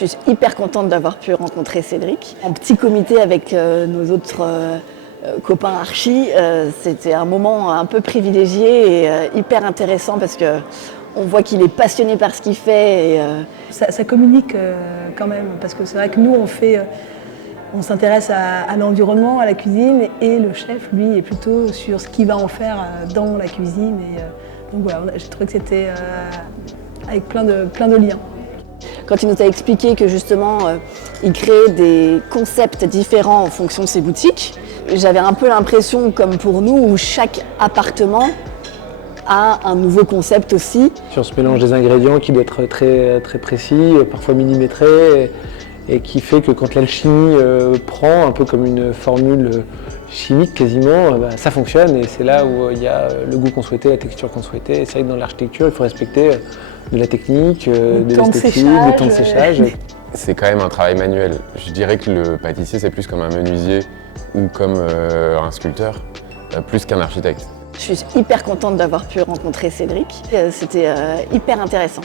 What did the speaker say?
Je suis hyper contente d'avoir pu rencontrer Cédric. En petit comité avec nos autres copains archi, c'était un moment un peu privilégié et hyper intéressant parce que on voit qu'il est passionné par ce qu'il fait. Ça communique quand même, parce que c'est vrai que nous on s'intéresse à l'environnement, à la cuisine, et le chef, lui, est plutôt sur ce qu'il va en faire dans la cuisine. Donc voilà, j'ai trouvé que c'était avec plein de liens. Quand il nous a expliqué que justement, il créait des concepts différents en fonction de ses boutiques, j'avais un peu l'impression, comme pour nous, où chaque appartement a un nouveau concept aussi. Sur ce mélange des ingrédients qui doit être très, très précis, parfois millimétré, et qui fait que quand l'alchimie prend, un peu comme une formule chimique quasiment, ça fonctionne, et c'est là où il y a le goût qu'on souhaitait, la texture qu'on souhaitait. Et c'est vrai que dans l'architecture, il faut respecter de la technique, de l'esthétique, le temps de séchage. C'est quand même un travail manuel. Je dirais que le pâtissier, c'est plus comme un menuisier ou comme un sculpteur, plus qu'un architecte. Je suis hyper contente d'avoir pu rencontrer Cédric, c'était hyper intéressant.